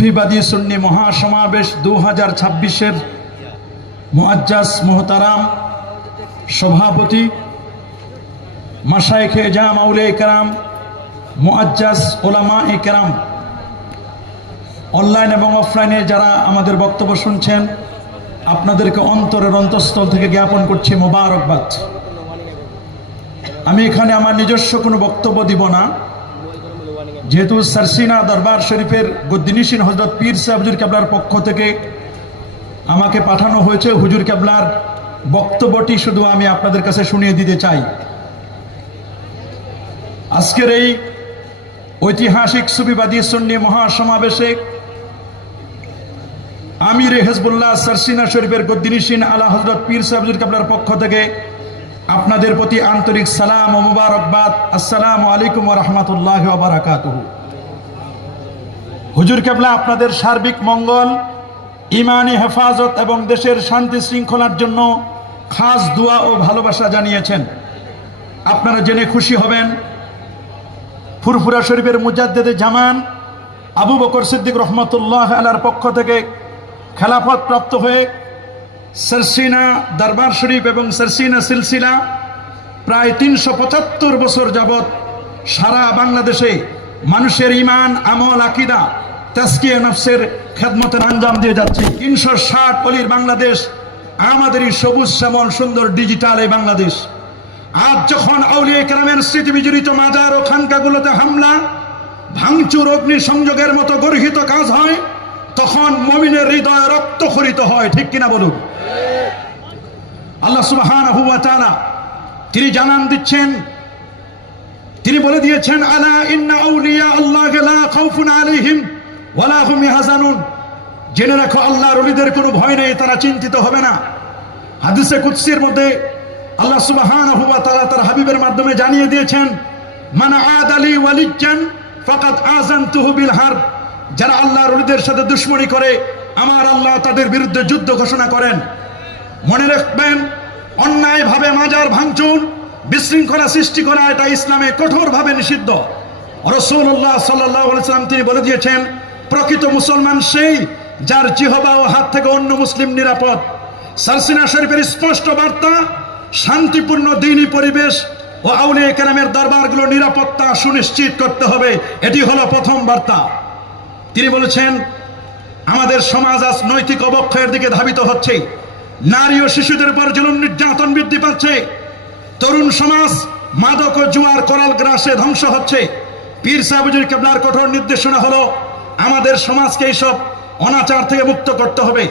সুফিবাদী সুন্নি মহাসমাবেশ 2026-এর মুআজ্জাজ মোহতারাম সভাপতি মাশায়েখে এজাম আউলিয়ায়ে কেরাম, মুআজ্জাজ উলামায়ে কেরাম, অনলাইন এবং অফলাইনে যারা আমাদের বক্তব্য শুনছেন, আপনাদেরকে অন্তরের অন্তঃস্থল থেকে জ্ঞাপন করছি মোবারকবাদ। আমি এখানে আমার নিজস্ব কোনো বক্তব্য দিব না, যেহেতু সারসিনা দরবার শরীফের গদ্দিনিশিন হযরত পীর সাহেব হুজুর কেবলার পক্ষ থেকে আমাকে পাঠানো হয়েছে। হুজুর কেবলার বক্তব্যটি শুধু আমি আপনাদের কাছে শুনিয়ে দিতে চাই। আজকের এই ঐতিহাসিক সুফিবাদী সুন্নি মহাসমাবেশে আমির হেজবুল্লাহ সারসিনা শরীফের গদ্দিনিশিন আলা হযরত পীর সাহেব হুজুর কেবলার পক্ষ থেকে আপনাদের প্রতি আন্তরিক সালাম ও মুবারকবাদ। আসসালামু আলাইকুম ওয়া রাহমাতুল্লাহি ওয়া বারাকাতুহু। হুজুর কেবলা আপনাদের সার্বিক মঙ্গল, ইমানি হেফাজত এবং দেশের শান্তি শৃঙ্খলার জন্য খাস দোয়া ও ভালোবাসা জানিয়েছেন। আপনারা জেনে খুশি হবেন, ফুরফুরা শরীফের মুজাদ্দেদে জামান আবু বকর সিদ্দিক রহমতুল্লাহ আলাইহির পক্ষ থেকে খেলাফত প্রাপ্ত হয়ে সারসিনা দরবার শরীফ এবং সারসিনা সিলসিলা প্রায় 375 বছর যাবৎ সারা বাংলাদেশে মানুষের ইমান, আমল, আকীদা, তাজকিয়া নফসের খেদমতের আঞ্জাম দিয়ে যাচ্ছে। 360 অলির বাংলাদেশ, আমাদেরই সবুজ শ্যামল সুন্দর ডিজিটাল এই বাংলাদেশ। আজ যখন আউলিয়া কেরামের স্মৃতি বিজড়িত মাজার ও খানকাগুলোতে হামলা, ভাঙচুর, অগ্নি সংযোগের মতো গর্হিত কাজ হয়, তখন মুমিনের হৃদয় রক্তক্ষরিত হয়। ঠিক কিনা বলুন? আল্লাহ সুবহানাহু ওয়া তাআলা তিনি জানান দিচ্ছেন, তিনি বলে দিয়েছেন, আলা ইন্না আউলিয়া আল্লাহ লা খাউফুন আলাইহিম ওয়া লা হুম ইয়াহজানুন। জেনে রাখো, আল্লাহর ওলিদের কোনো ভয় নেই, তারা চিন্তিত হবে না। হাদিসে কুদসির মধ্যে আল্লাহ সুবহানাহু ওয়া তাআলা তার হাবিবের মাধ্যমে জানিয়ে দিয়েছেন, মান আদালি ওয়ালিয়ান ফাকাদ আযানতুহু বিল হারব। যারা আল্লাহর ওলিদের সাথে দুশমনি করে, আমার আল্লাহ তাদের বিরুদ্ধে যুদ্ধ ঘোষণা করেন। মনে রাখবেন, অন্যায়ভাবে মাজার ভাঙচুর, বিশৃঙ্খলা সৃষ্টি করা এটা ইসলামে কঠোরভাবে নিষিদ্ধ। রাসূলুল্লাহ সাল্লাল্লাহু আলাইহি ওয়াসাল্লাম তিনি বলে দিয়েছেন, প্রকৃত মুসলমান সেই যার জিহবা ও হাত থেকে অন্য মুসলিম নিরাপদ। সারসিনা শরীফের স্পষ্ট বার্তা, শান্তিপূর্ণ দ্বীনি পরিবেশ ও আউলিয়া কেরামের দরবারগুলো নিরাপত্তা সুনিশ্চিত করতে হবে। এটি হলো প্রথম বার্তা। তিনি বলেছেন, আমাদের সমাজ আজ নৈতিক অবক্ষয়ের দিকে ধাবিত হচ্ছে। নারী ও শিশুদের উপর জুলুম নির্যাতন বৃদ্ধি পাচ্ছে। তরুণ সমাজ মাদক ও জুয়ার করাল গ্রাসে ধ্বংস হচ্ছে। পীর সাহেব হুজুর কেবলার কঠোর নির্দেশনা হলো আমাদের সমাজকে এইসব অনাচার থেকে মুক্ত করতে হবে।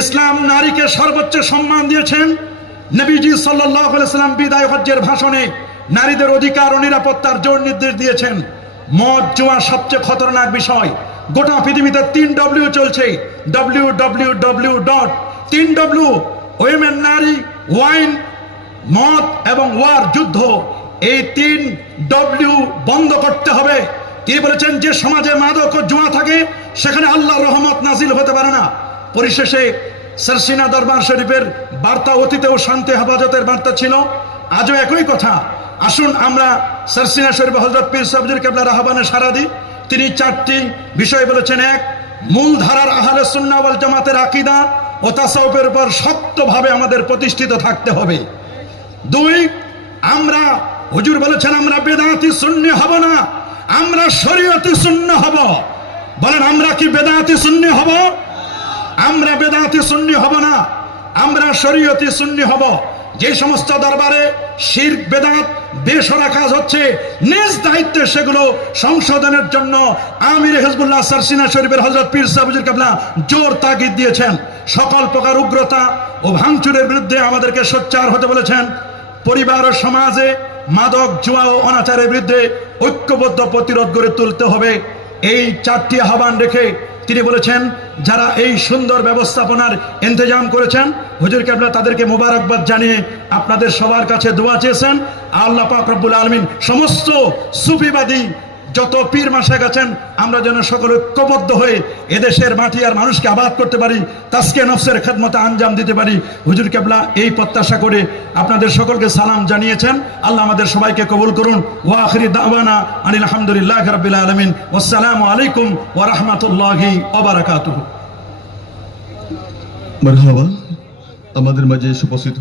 ইসলাম নারীকে সর্বোচ্চ সম্মান দিয়েছেন। নবীজি সাল্লাল্লাহু আলাইহি ওয়াসাল্লাম বিদায় হজ্জের ভাষণে নারীদের অধিকার ও নিরাপত্তার জোর নির্দেশ দিয়েছেন। মদ, জুয়া সবচেয়ে খতরনাক বিষয়। গোটা পৃথিবীতে 3W চলছে, www.3W, ওয়েমেন, নারী, ওয়াইন, মদ এবং ওয়ার, যুদ্ধ। এই 3W বন্ধ করতে হবে। তিনি বলেছেন, যে সমাজে মাদক ও জুয়া থাকে সেখানে আল্লাহর রহমত নাজিল হতে পারে না। পরিশেষে সারসিনা দরবার শরীফের বার্তা অতীতেও শান্তি হেফাজতের বার্তা ছিল, আজও একই কথা। আসুন আমরা সারসিনা শরীফ হযরত পীর সাহেব হুজুর কেবলার আহ্বানে সাড়া দিই। তিনি 4টি বিষয় বলেছেন। 1, মূল ধারার আহলে সুন্নাহ ওয়াল জামাতের আকীদা ও তাসাউফের উপর শক্তভাবে আমাদের প্রতিষ্ঠিত থাকতে হবে। 2, আমরা, হুজুর বলেছেন, আমরা বেদাতি সুন্নি হব না, আমরা শরীয়তি সুন্নি হব। বলেন, আমরা কি বেদাতি সুন্নি হব? আমরা বেদাতি সুন্নি হব না, আমরা শরীয়তি সুন্নি হব। যে সমস্ত দরবারে শিরক, বেদাত, বেসরা কাজ হচ্ছে, নিজ দায়িত্বে সেগুলো সংশোধনের জন্য আমির হিজবুল্লাহ সারসিনা শরীফের হযরত পীর সাহেব হুজুর কেবলা জোর তাগিদ দিয়েছেন। সকল প্রকার উগ্রতা ও ভাঙচুরের বিরুদ্ধে আমাদেরকে সোচ্চার হতে বলেছেন। পরিবার ও সমাজে মাদক, জুয়া ও অনাচারের বিরুদ্ধে ঐক্যবদ্ধ প্রতিরোধ গড়ে তুলতে হবে। এই 4টি আহ্বান রেখে তিনি বলেছেন, যারা এই সুন্দর ব্যবস্থাপনার ইন্তজাম করেছেন, হুজুর কেবলা তাদেরকে মোবারকবাদ জানিয়ে আপনাদের সবার কাছে দোয়া চেয়েছেন। আল্লাহ পাক রব্বুল আলামিন সমস্ত সুফিবাদী যত পীর মাশায়েখ আছেন আমরা যেন সকলে ঐক্যবদ্ধ হয়ে এদেশের মাটি আর মানুষকে আবাদ করতে পারি, তাজকিয়া নফসের খেদমতে আঞ্জাম দিতে পারি। হুজুর কেবলা এই প্রত্যাশা করে আপনাদের সকলকে সালাম জানিয়েছেন। আল্লাহ আমাদের সবাইকে কবুল করুন। ওয়া আখিরি দাওয়ানা আনিল হামদুলিল্লাহি রাব্বিল আলামিন। ওয়াসসালামু আলাইকুম ওয়া রাহমাতুল্লাহি ওয়া বারাকাতুহু। মারহাবা। আমাদের মাঝে উপস্থিত